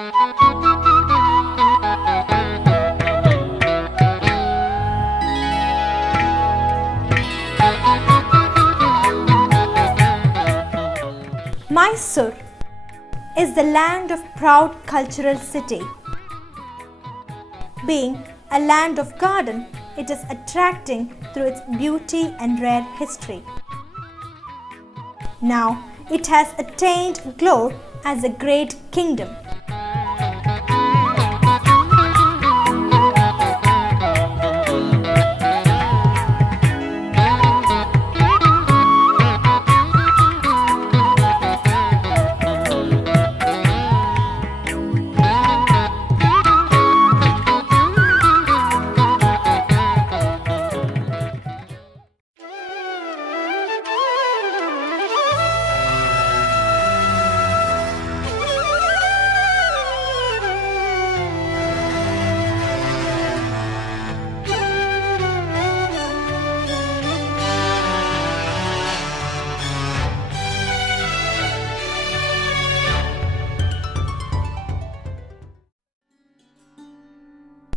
Mysore is the land of proud cultural city. Being a land of garden, it is attracting through its beauty and rare history. Now, it has attained glory as a great kingdom.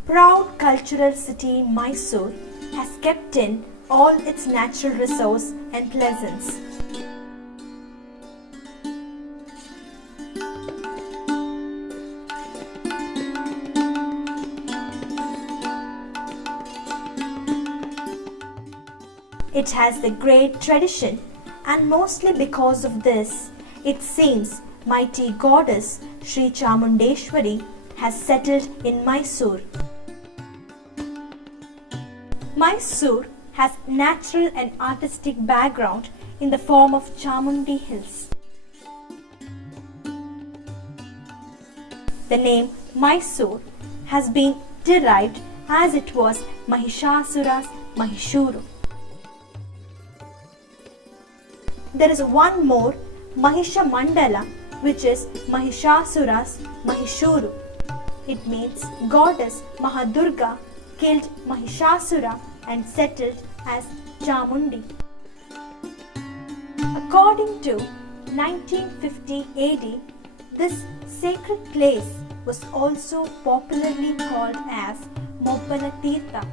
Proud cultural city Mysore has kept in all its natural resource and pleasance. It has the great tradition, and mostly because of this, it seems mighty goddess Sri Chamundeshwari has settled in Mysore. Mysore has natural and artistic background in the form of Chamundi Hills. The name Mysore has been derived as it was Mahishasura's Mahishuru. There is one more Mahisha Mandala, which is Mahishasura's Mahishuru. It means goddess Mahadurga killed Mahishasura and settled as Chamundi. According to 1950 AD, this sacred place was also popularly called as Moppala Tirtha.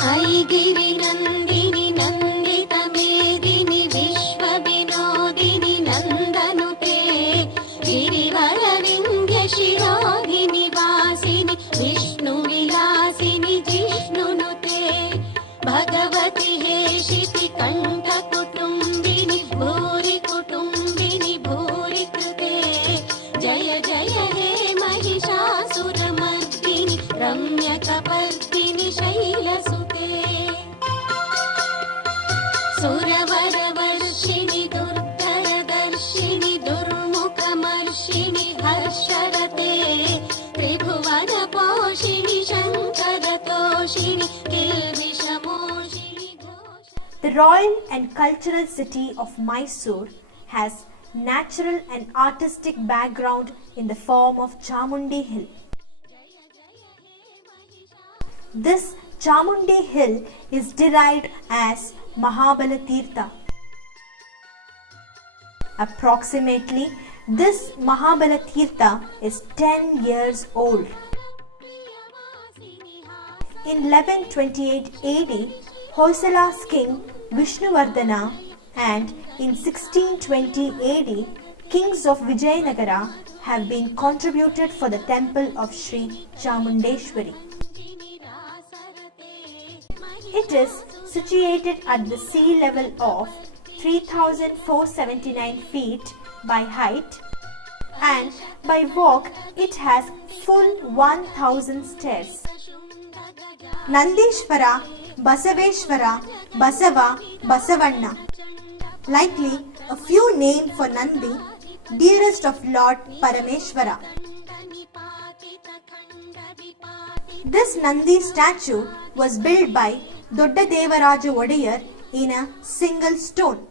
Aigiri Nandini Nandita Medini Vishwa Vinodini Nandanute Girivara Vindhya Shirodhini Vasini Vishnu Vilasini Jishnunute Bhagavati Heshiti Kanta Kutumbini Bhuri Kutumbini Bhuri Krute Jaya Jaya He Mahishasura Mardini Ramya Kapardini Shaila Sute Suravara Varshini Durdara Darshini Durmukha Marshini Harsharate Tribhuvana Poshini Shankara Toshini Kilvishamoshini Gosha. The royal and cultural city of Mysore has natural and artistic background in the form of Chamundi Hill. This Chamundi Hill is derived as Mahabala Tirtha. Approximately, this Mahabala Tirtha is 10 years old. In 1128 AD, Hoysala's king Vishnuvardhana and in 1620 AD, kings of Vijayanagara have been contributed for the temple of Sri Chamundeshwari. It is situated at the sea level of 3,479 feet by height, and by walk it has full 1,000 stairs. Nandishvara, Basaveshvara, Basava, Basavanna. Likely a few named for Nandi, dearest of Lord Parameshvara. This Nandi statue was built by Dodda Devaraju Odayar in a single stone.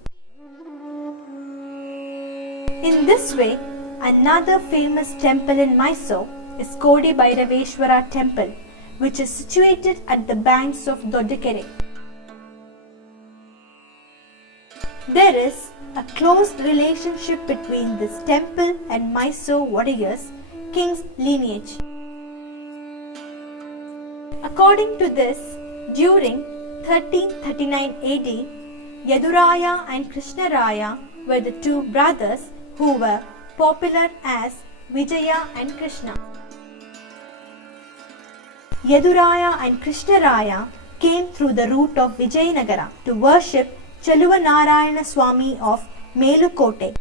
In this way, another famous temple in Mysore is Kodi Bhairaveshwara temple, which is situated at the banks of Doddakere. There is a close relationship between this temple and Mysore Wadiyar's king's lineage. According to this, during 1339 AD, Yaduraya and Krishnaraya were the two brothers who were popular as Vijaya and Krishna. Yaduraya and Krishnaraya came through the route of Vijayanagara to worship Chaluva Swami of Melukote.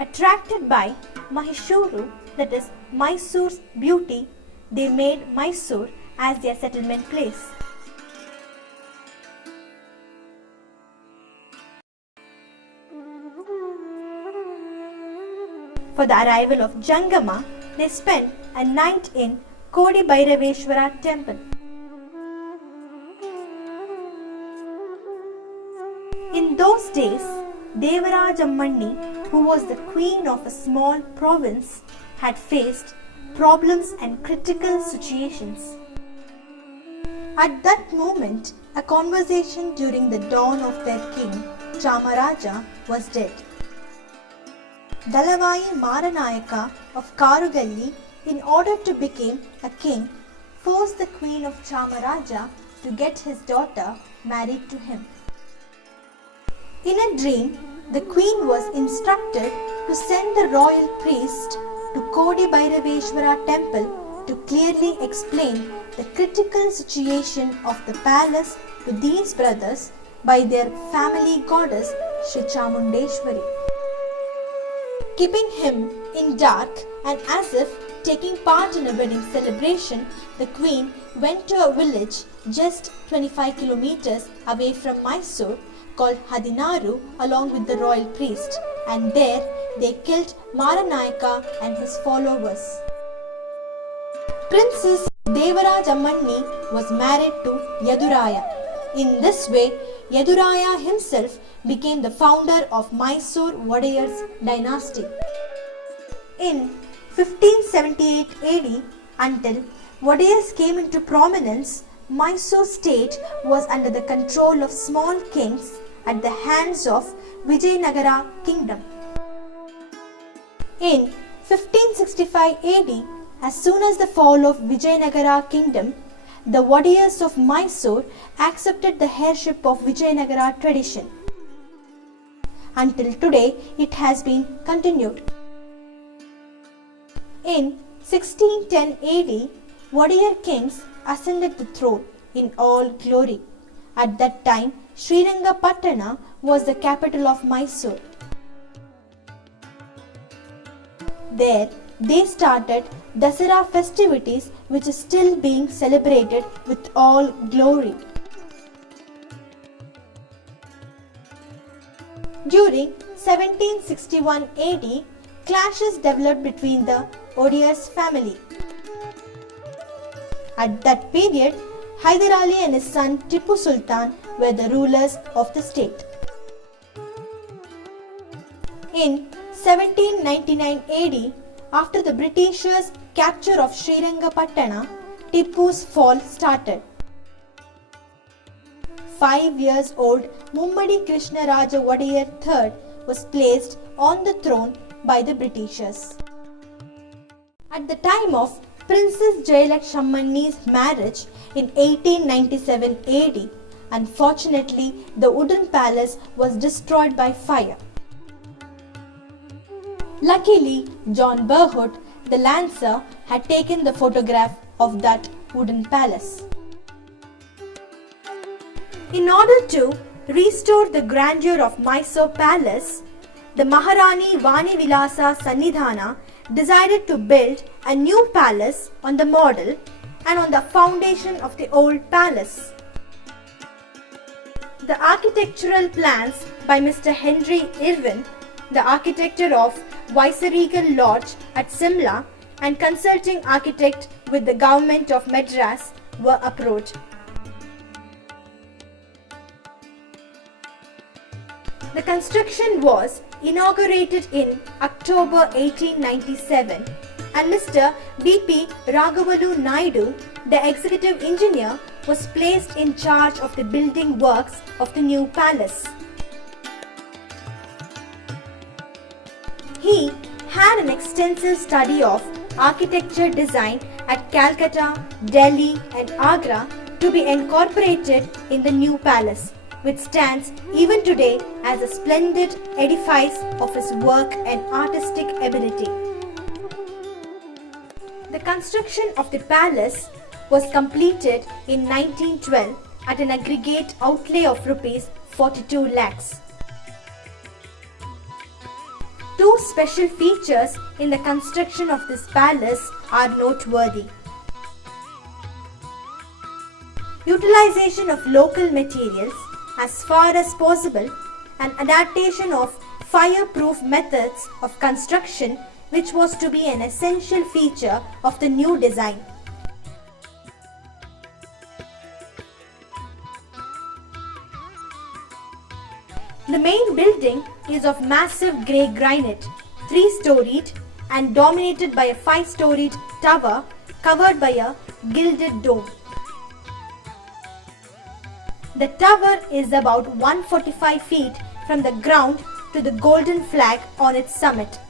Attracted by Mahishuru, that is Mysore's beauty, they made Mysore as their settlement place. For the arrival of Jangama, they spent a night in Kodi Bhairaveshwara temple. In those days, Devarajammanni, who was the queen of a small province, had faced problems and critical situations. At that moment, a conversation during the dawn of their king, Chamaraja, was dead. Dalavai Maranayaka of Karugalli, in order to become a king, forced the queen of Chamaraja to get his daughter married to him. In a dream, the queen was instructed to send the royal priest to Kodi Bhairaveshwara temple to clearly explain the critical situation of the palace to these brothers by their family goddess Sri Chamundeshwari. Keeping him in dark and as if taking part in a wedding celebration, the queen went to a village just 25 kilometers away from Mysore called Hadinaru along with the royal priest, and there they killed Maranayaka and his followers. Princess Devarajammanni was married to Yaduraya. In this way, Yaduraya himself became the founder of Mysore Wadiyar's dynasty. In 1578 AD, until Wadiyars came into prominence, Mysore state was under the control of small kings at the hands of Vijayanagara kingdom. In 1565 AD, as soon as the fall of Vijayanagara kingdom, the Wadiyars of Mysore accepted the heirship of Vijayanagara tradition. Until today, it has been continued. In 1610 AD, Wadiyar kings ascended the throne in all glory. At that time, Srirangapatna was the capital of Mysore. There, they started Dasara festivities, which is still being celebrated with all glory. During 1761 AD, clashes developed between the Wadiyars family. At that period, Hyder Ali and his son Tipu Sultan were the rulers of the state. In 1799 AD, after the Britishers' capture of Srirangapatna, Tipu's fall started. 5 years old Mummadi Krishnaraja Wadiyar III was placed on the throne by the Britishers. At the time of Princess Jayalakshamani's marriage in 1897 AD, unfortunately, the wooden palace was destroyed by fire. Luckily, John Burhood, the Lancer, had taken the photograph of that wooden palace. In order to restore the grandeur of Mysore Palace, the Maharani Vani Vilasa Sannidhana decided to build a new palace on the model and on the foundation of the old palace. The architectural plans by Mr. Henry Irwin, the architecture of Viceregal Lodge at Simla, and consulting architect with the government of Madras were approached. The construction was inaugurated in October 1897 and Mr. B.P. Raghavalu Naidu, the executive engineer, was placed in charge of the building works of the new palace. He had an extensive study of architecture design at Calcutta, Delhi and Agra to be incorporated in the new palace, which stands even today as a splendid edifice of his work and artistic ability. The construction of the palace was completed in 1912 at an aggregate outlay of rupees 42 lakhs. Two special features in the construction of this palace are noteworthy. Utilization of local materials as far as possible and adaptation of fireproof methods of construction, which was to be an essential feature of the new design. The main building is of massive grey granite, 3-storied and dominated by a 5-storied tower covered by a gilded dome. The tower is about 145 feet from the ground to the golden flag on its summit.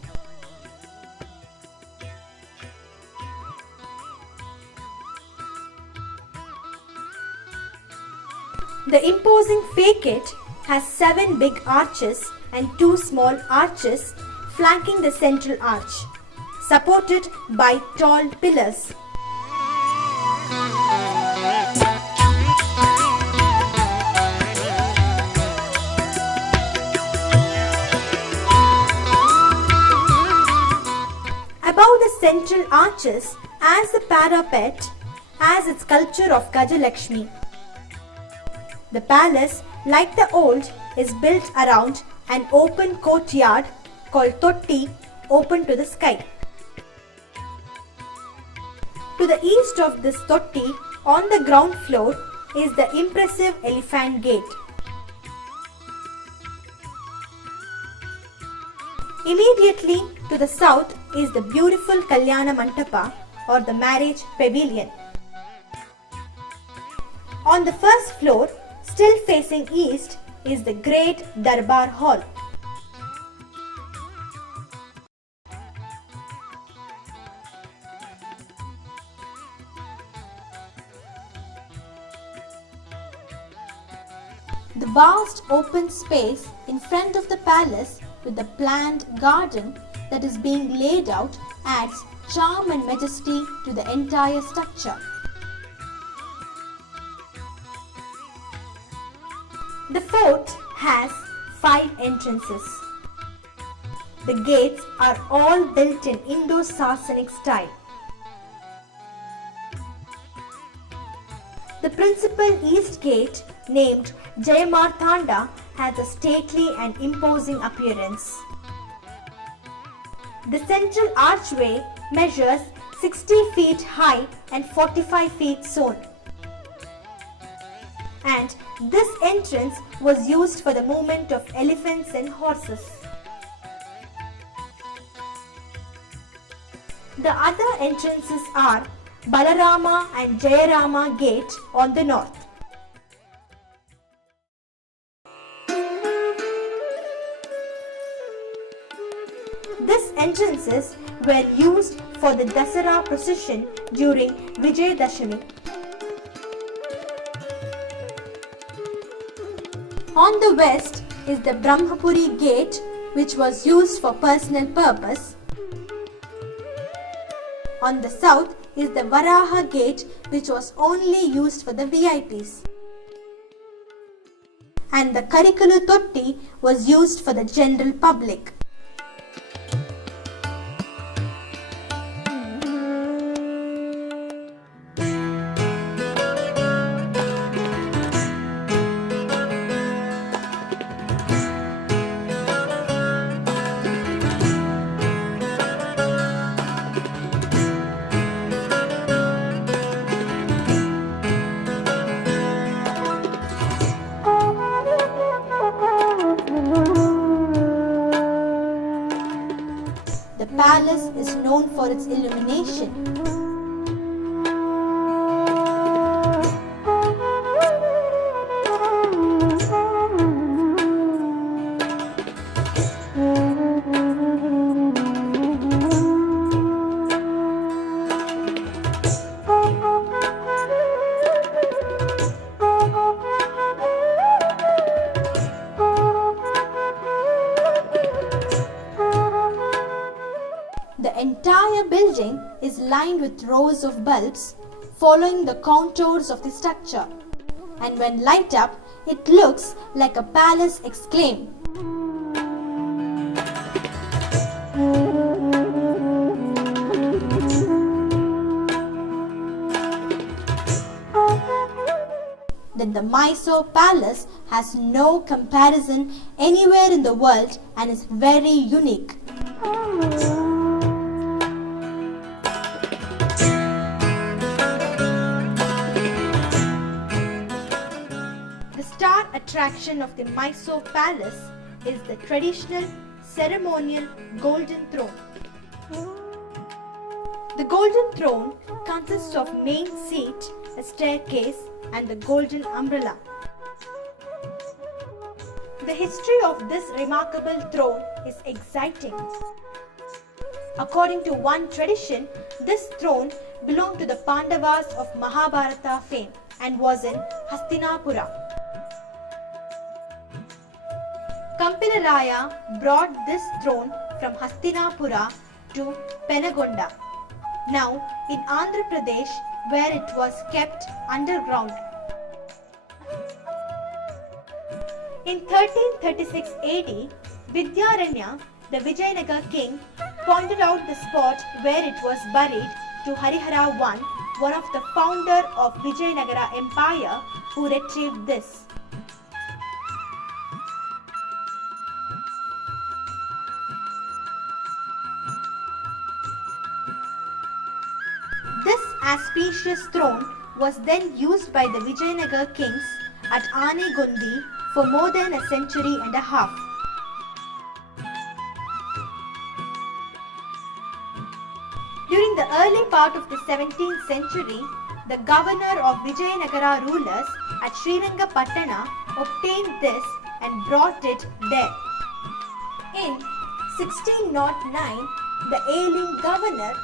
The imposing facade has 7 big arches and 2 small arches flanking the central arch, supported by tall pillars. Above the central arches, as the parapet, has its sculpture of Gajalakshmi. The palace, like the old, is built around an open courtyard called Totti, open to the sky. To the east of this Totti, on the ground floor, is the impressive Elephant Gate. Immediately to the south is the beautiful Kalyana Mandapa, or the marriage pavilion. On the first floor, still facing east, is the great Darbar Hall. The vast open space in front of the palace with the planned garden that is being laid out adds charm and majesty to the entire structure. The fort has 5 entrances. The gates are all built in Indo-Saracenic style. The principal east gate, named Jayamartanda, has a stately and imposing appearance. The central archway measures 60 feet high and 45 feet soon. And this entrance was used for the movement of elephants and horses. The other entrances are Balarama and Jayarama Gate on the north. These entrances were used for the Dasara procession during Vijayadashami. On the west is the Brahmapuri Gate, which was used for personal purpose. On the south is the Varaha Gate, which was only used for the VIPs. And the Karikulu Totti was used for the general public. The palace is known for its illumination. building is lined with rows of bulbs following the contours of the structure, and when light up, it looks like a palace exclaim. That the Mysore Palace has no comparison anywhere in the world and is very unique. The star attraction of the Mysore Palace is the traditional ceremonial golden throne. The golden throne consists of main seat, a staircase, and the golden umbrella. The history of this remarkable throne is exciting. According to one tradition, this throne belonged to the Pandavas of Mahabharata fame and was in Hastinapura. Kampilaraya brought this throne from Hastinapura to Penagonda, now in Andhra Pradesh, where it was kept underground. In 1336 AD, Vidyaranya, the Vijayanagar king, pointed out the spot where it was buried to Harihara I, one of the founder of Vijayanagara Empire, who retrieved this. This auspicious throne was then used by the Vijayanagar kings at Anegundi for more than a century and a half. During the early part of the 17th century, the governor of Vijayanagara rulers at Srirangapatna obtained this and brought it there. In 1609, the ailing governor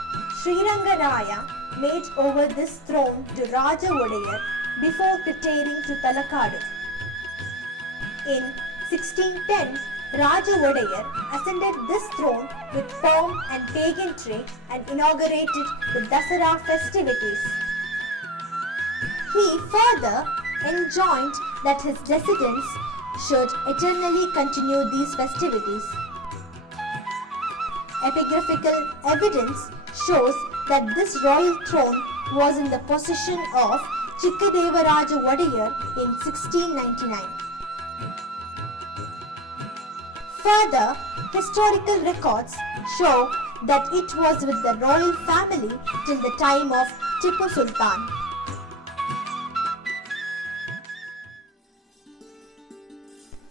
Srirangaraya made over this throne to Raja Odayar before retiring to Talakadu. In 1610, Raja Odayar ascended this throne with pomp and pageantry and inaugurated the Dasara festivities. He further enjoined that his descendants should eternally continue these festivities. Epigraphical evidence shows that this royal throne was in the possession of Chikkadevaraja Odayar in 1699. Further, historical records show that it was with the royal family till the time of Tipu Sultan.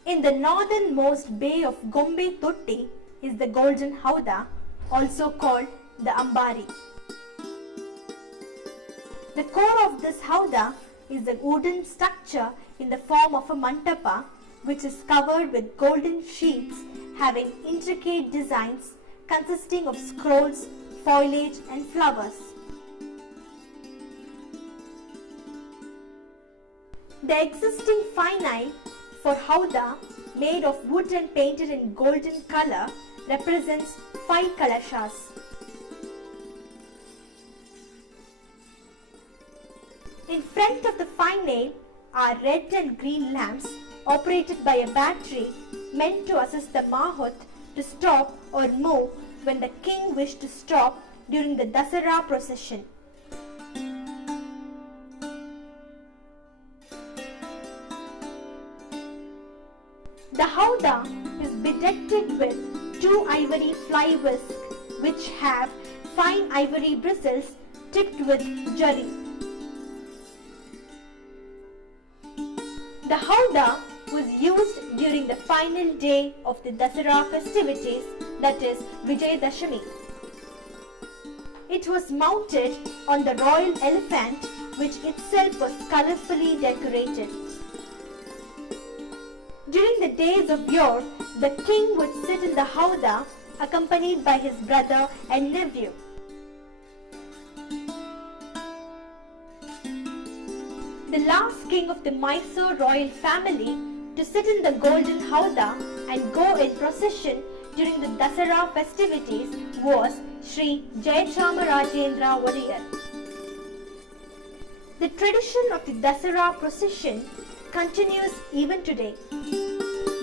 In the northernmost bay of Gombe Totti is the Golden Howdah, also called the Ambari. The core of this howdah is a wooden structure in the form of a mantapa, which is covered with golden sheets having intricate designs consisting of scrolls, foliage and flowers. The existing finale for howdah, made of wood and painted in golden color, represents 5 kalashas. In front of the finale are red and green lamps operated by a battery meant to assist the Mahut to stop or move when the king wished to stop during the Dasara procession. The howdah is bedecked with 2 ivory fly whisks which have fine ivory bristles tipped with jari. The howdah was used during the final day of the Dasara festivities, that is Vijayadashami. It was mounted on the royal elephant, which itself was colorfully decorated. During the days of yore, the king would sit in the howdah accompanied by his brother and nephew. The last king of the Mysore royal family to sit in the golden howdah and go in procession during the Dasara festivities was Sri Jayachamarajendra's Wadiyar. The tradition of the Dasara procession continues even today,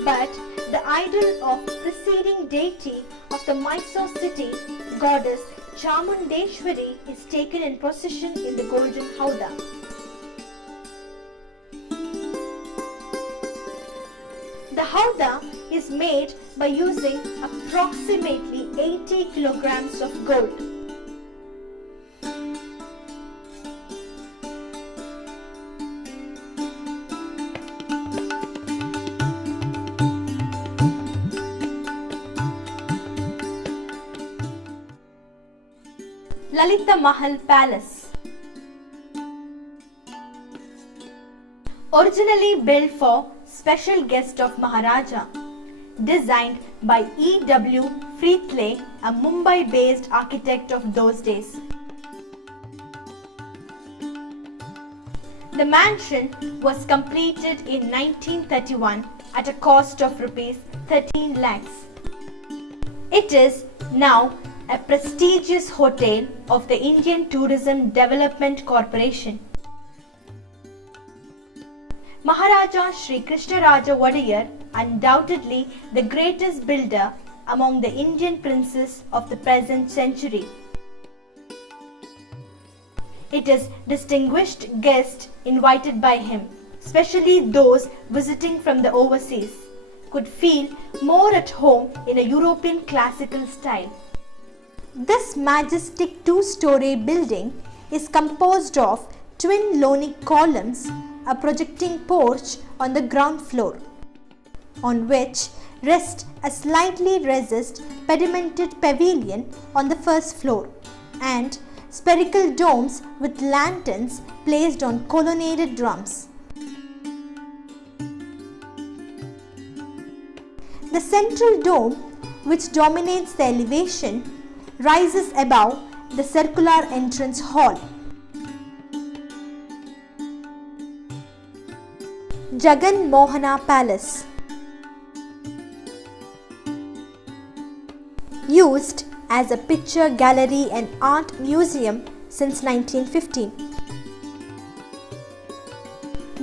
but the idol of preceding deity of the Mysore city, goddess Chamundeshwari, is taken in procession in the golden howdah. The howdah is made by using approximately 80 kilograms of gold. Lalita Mahal Palace. Originally built for special guest of Maharaja, designed by E.W. Freethley, a Mumbai-based architect of those days. The mansion was completed in 1931 at a cost of rupees 13 lakhs. It is now a prestigious hotel of the Indian Tourism Development Corporation. Maharaja Sri Krishnaraja Wadiyar, undoubtedly the greatest builder among the Indian princes of the present century. It is distinguished guests invited by him, especially those visiting from the overseas, could feel more at home in a European classical style. This majestic two-story building is composed of twin lonic columns, a projecting porch on the ground floor, on which rests a slightly recessed pedimented pavilion on the first floor, and spherical domes with lanterns placed on colonnaded drums. The central dome, which dominates the elevation, rises above the circular entrance hall. Jagan Mohana Palace. Used as a picture gallery and art museum since 1915.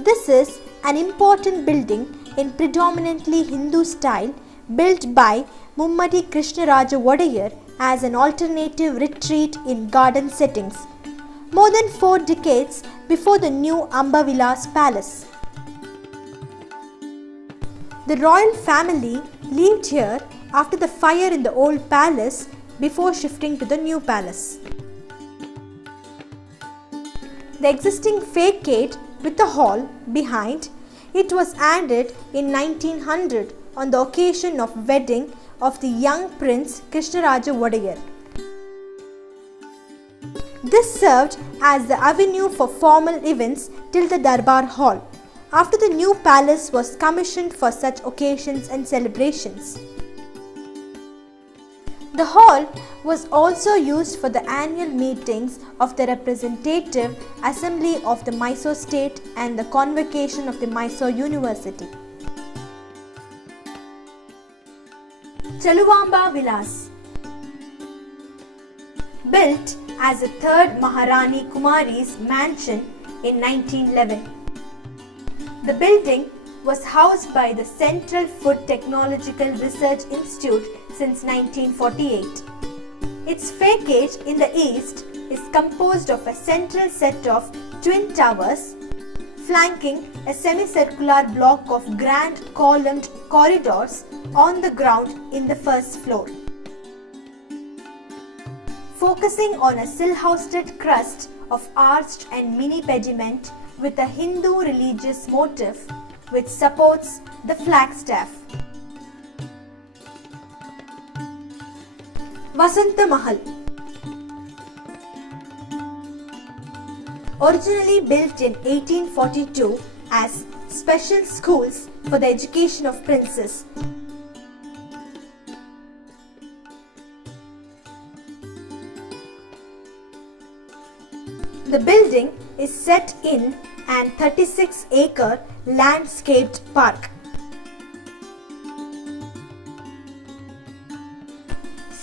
This is an important building in predominantly Hindu style built by Mummadi Krishnaraja Wadiyar as an alternative retreat in garden settings, more than 4 decades before the new Ambavilas Palace. The royal family lived here after the fire in the old palace before shifting to the new palace. The existing facade with the hall behind it was added in 1900 on the occasion of wedding of the young Prince Krishnaraja Wadiyar. This served as the avenue for formal events till the Darbar Hall, after the new palace was commissioned for such occasions and celebrations. The hall was also used for the annual meetings of the Representative Assembly of the Mysore State and the Convocation of the Mysore University. Chaluvamba Vilas. Built as a third Maharani Kumari's mansion in 1911. The building was housed by the Central Food Technological Research Institute since 1948. Its facade in the east is composed of a central set of twin towers flanking a semicircular block of grand columned corridors on the ground in the first floor. Focusing on a sill-housed crust of arched and mini pediment with a Hindu religious motif which supports the flagstaff. Vasanta Mahal. Originally built in 1842 as special schools for the education of princes, the building is set in an 36-acre landscaped park.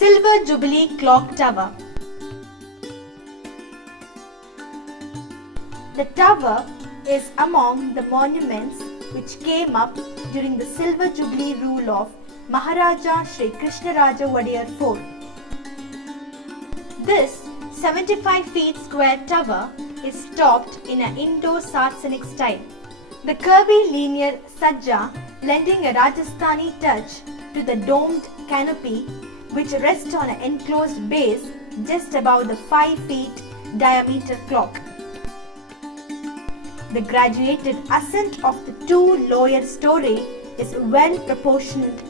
Silver Jubilee Clock Tower. The tower is among the monuments which came up during the Silver Jubilee rule of Maharaja Sri Krishnaraja Wadiyar IV. This 75 feet square tower is topped in an Indo-Sarsenic style. The curvy linear sajja lending a Rajasthani touch to the domed canopy which rests on an enclosed base just above the 5 feet diameter clock. The graduated ascent of the two lower story is well proportioned.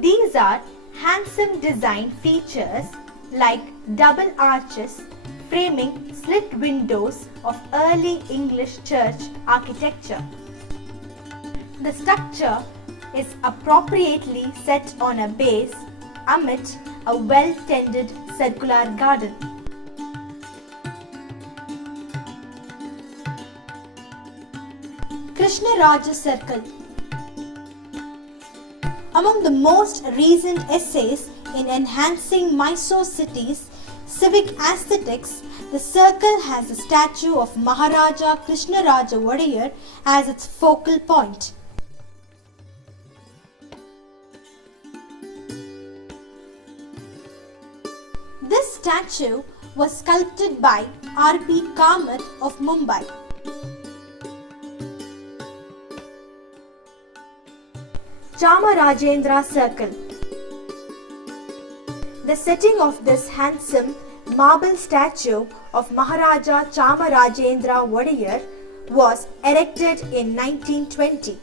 These are handsome design features like double arches framing slit windows of early English church architecture. The structure is appropriately set on a base amid a well-tended circular garden. Krishnaraja Circle. Among the most recent essays in enhancing Mysore city's civic aesthetics, the circle has a statue of Maharaja Krishnaraja Wadiyar as its focal point. This statue was sculpted by R.P. Kamath of Mumbai. Chamarajendra Circle. The setting of this handsome marble statue of Maharaja Chamarajendra Wadiyar was erected in 1920,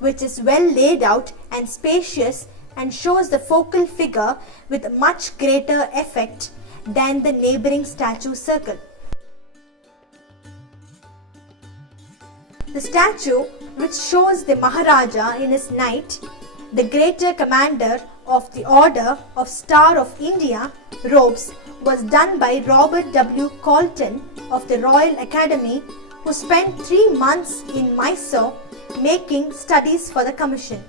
which is well laid out and spacious and shows the focal figure with much greater effect than the neighbouring statue circle. The statue, which shows the Maharaja in his knight, the greater commander of the Order of Star of India robes, was done by Robert W. Colton of the Royal Academy, who spent 3 months in Mysore making studies for the commission.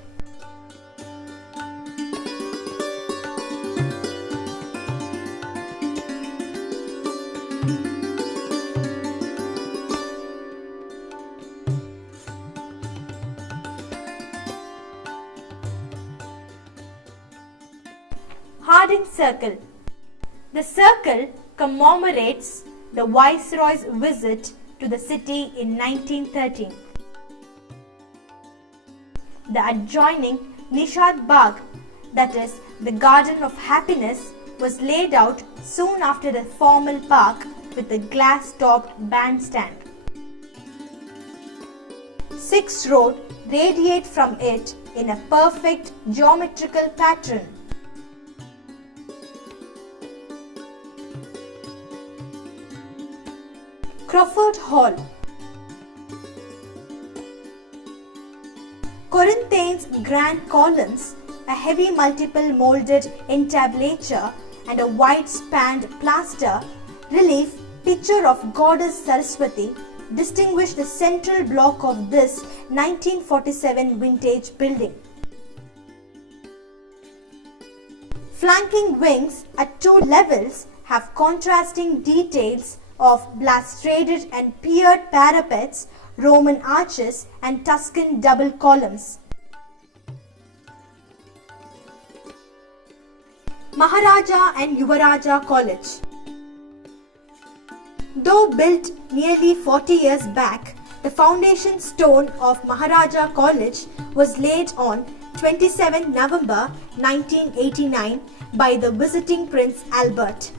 Harding Circle. The circle commemorates the Viceroy's visit to the city in 1913. The adjoining Nishad Bagh, that is the Garden of Happiness, was laid out soon after the formal park with a glass-topped bandstand. 6 roads radiate from it in a perfect geometrical pattern. Crawford Hall. Corinthians grand columns, a heavy multiple molded entablature and a wide spanned plaster relief picture of Goddess Saraswati distinguish the central block of this 1947 vintage building. Flanking wings at 2 levels have contrasting details of balustraded and pierred parapets, Roman arches and Tuscan double columns. Maharaja and Yuvaraja College. Though built nearly 40 years back, the foundation stone of Maharaja College was laid on 27 November 1989 by the visiting Prince Albert.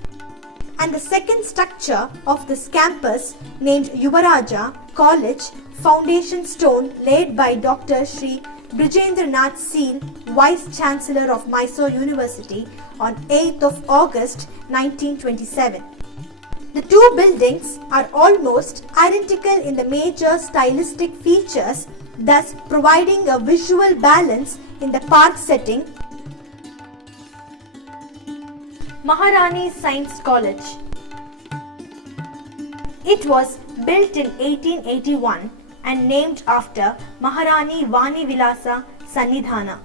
And the second structure of this campus, named Yuvaraja College, foundation stone laid by Dr. Sri Brijendranath Seal, Vice Chancellor of Mysore University, on 8th of August 1927. The two buildings are almost identical in the major stylistic features, thus providing a visual balance in the park setting. Maharani Science College. It was built in 1881 and named after Maharani Vani Vilasa Sannidhana.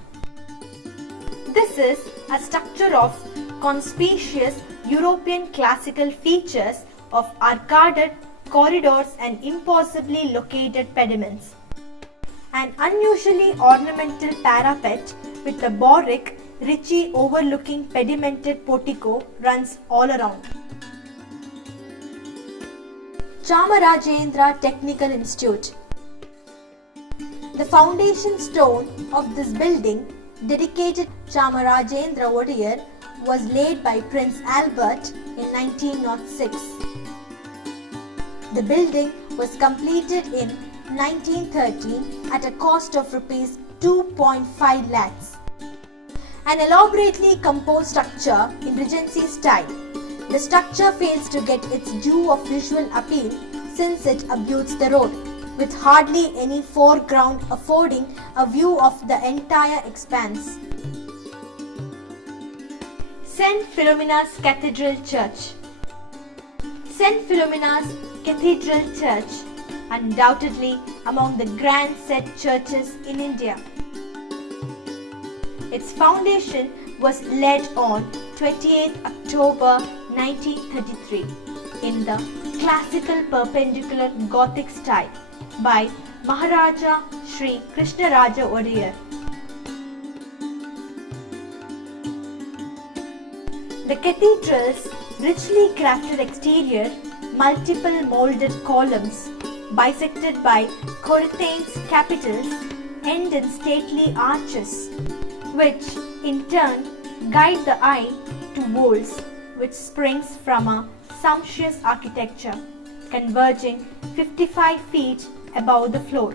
This is a structure of conspicuous European classical features of arcaded corridors and impossibly located pediments. An unusually ornamental parapet with a Boric Ricci overlooking pedimented portico runs all around. Chamarajendra Technical Institute. The foundation stone of this building, dedicated to Chamarajendra Wadiyar, was laid by Prince Albert in 1906. The building was completed in 1913 at a cost of Rs 2.5 lakhs. An elaborately composed structure in Regency style, the structure fails to get its due of visual appeal since it abuts the road, with hardly any foreground affording a view of the entire expanse. St. Philomena's Cathedral Church. St. Philomena's Cathedral Church, undoubtedly among the grand set churches in India. Its foundation was laid on 28 October 1933 in the classical perpendicular Gothic style by Maharaja Sri Krishnaraja Wadiyar. The cathedral's richly crafted exterior, multiple molded columns bisected by Corinthians capitals end in stately arches, which in turn guide the eye to vaults which springs from a sumptuous architecture converging 55 feet above the floor.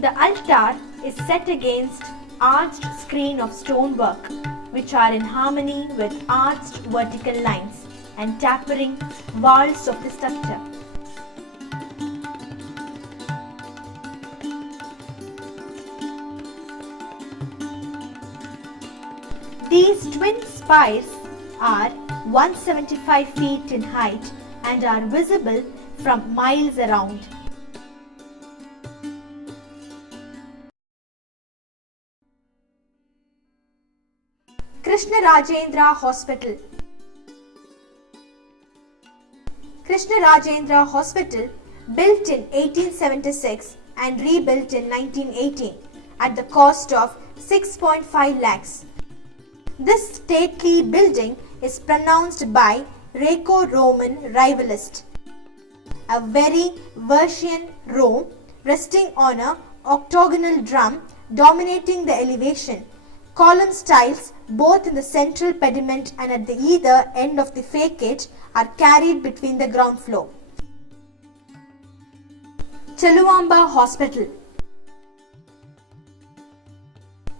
The altar is set against arched screen of stonework which are in harmony with arched vertical lines and tapering walls of the structure. These twin spires are 175 feet in height and are visible from miles around. Krishnarajendra Hospital. Krishnarajendra Hospital, built in 1876 and rebuilt in 1918 at the cost of 6.5 lakhs. This stately building is pronounced by Greco-Roman rivalist, a very Vercian Rome resting on an octagonal drum dominating the elevation. Column stiles both in the central pediment and at the either end of the facade are carried between the ground floor. Cheluvamba Hospital.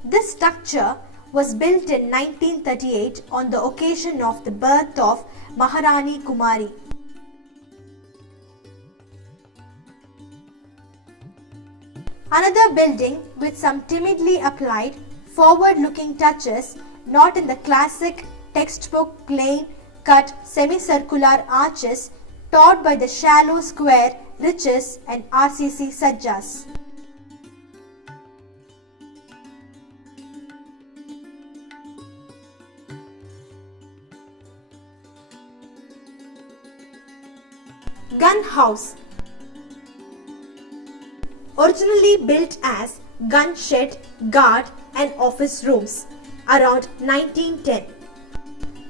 This structure was built in 1938 on the occasion of the birth of Maharani Kumari. Another building with some timidly applied forward-looking touches, not in the classic textbook plain cut semicircular arches taught by the shallow square riches and RCC sajjas. Gun House. Originally built as gun shed, guard and office rooms around 1910.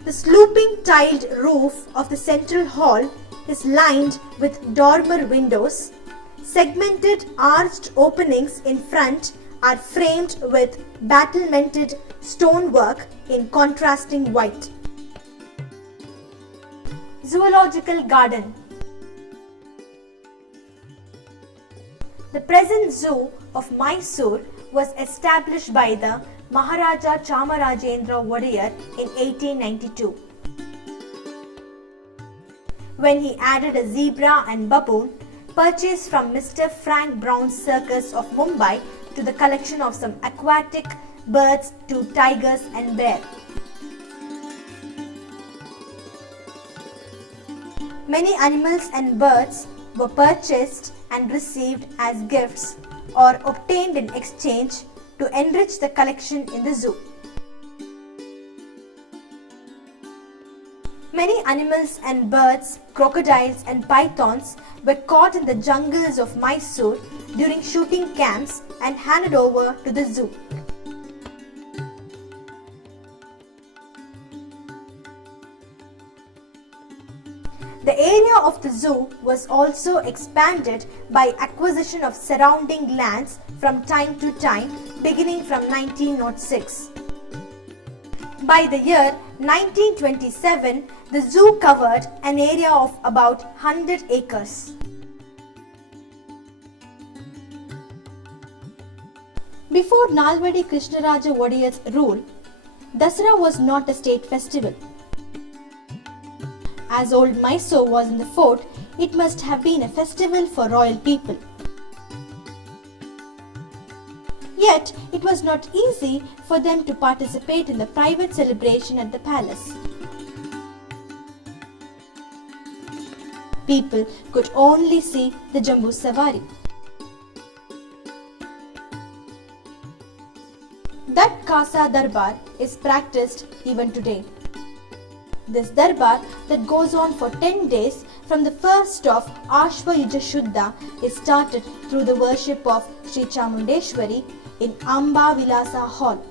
The sloping tiled roof of the central hall is lined with dormer windows. Segmented arched openings in front are framed with battlemented stonework in contrasting white. Zoological Garden. The present zoo of Mysore was established by the Maharaja Chamarajendra Wadiyar in 1892. When he added a zebra and baboon purchased from Mr. Frank Brown's circus of Mumbai to the collection of some aquatic birds to tigers and bear. Many animals and birds were purchased and received as gifts or obtained in exchange to enrich the collection in the zoo. animals and birds, crocodiles and pythons were caught in the jungles of Mysore during shooting camps and handed over to the zoo. The area of the zoo was also expanded by acquisition of surrounding lands from time to time, beginning from 1906. By the year 1927, the zoo covered an area of about 100 acres. Before Nalvadi Krishnaraja Wadiyar's rule, Dasara was not a state festival. As old Mysore was in the fort, it must have been a festival for royal people. Yet, it was not easy for them to participate in the private celebration at the palace. People could only see the Jambu Savari. That Kasa Darbar is practiced even today. This Darbar that goes on for 10 days from the 1st of Ashvayuja Shuddha is started through the worship of Sri Chamundeshwari in Amba Vilasa Hall.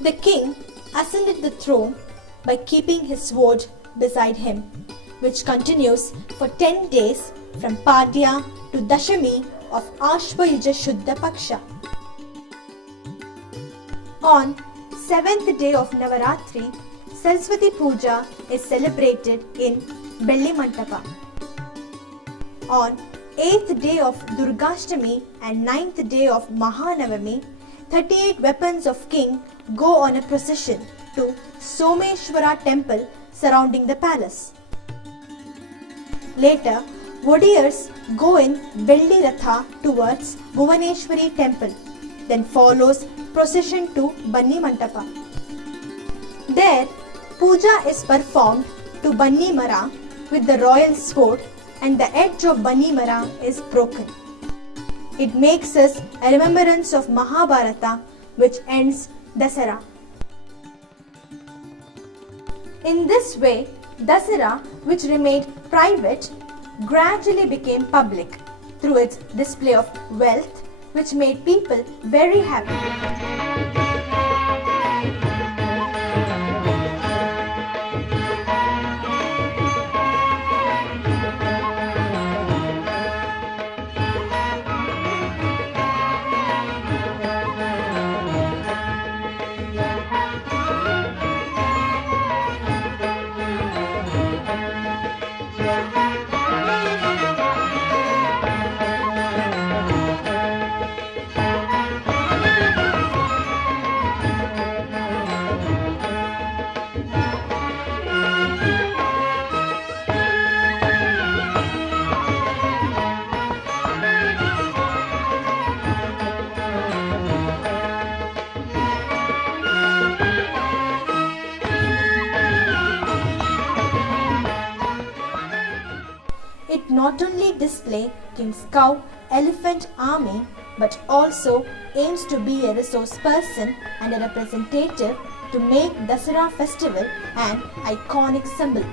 The king ascended the throne by keeping his sword beside him, which continues for 10 days from Padya to Dashami of Ashvayuja Shuddha Paksha. On 7th day of Navaratri, Saraswati Puja is celebrated in Belli Mantapa. On 8th day of Durgashtami and 9th day of Mahanavami, 38 weapons of king go on a procession to Someshwara temple surrounding the palace. Later, Wadiyars go in Belli Ratha towards Bhuvaneshwari temple, then follows procession to Banni Mantapa. There, puja is performed to Banni Mara with the royal sword, and the edge of Banni Mara is broken. It makes us a remembrance of Mahabharata, which ends Dasara. In this way, Dasara, which remained private, gradually became public through its display of wealth, which made people very happy. It not only displays King's cow elephant army, but also aims to be a resource person and a representative to make Dasara festival an iconic symbol.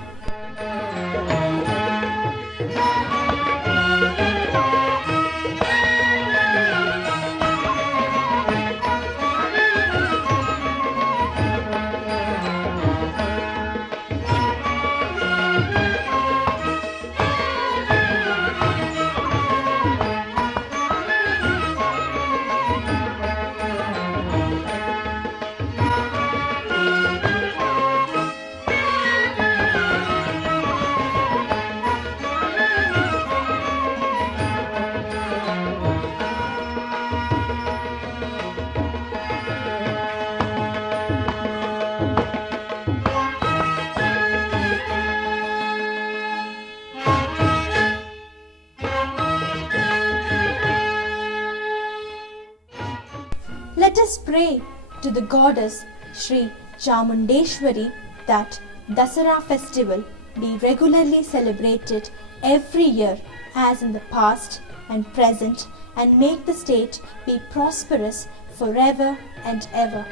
Let us pray to the goddess Sri Chamundeshwari that Dasara festival be regularly celebrated every year as in the past and present, and make the state be prosperous forever and ever.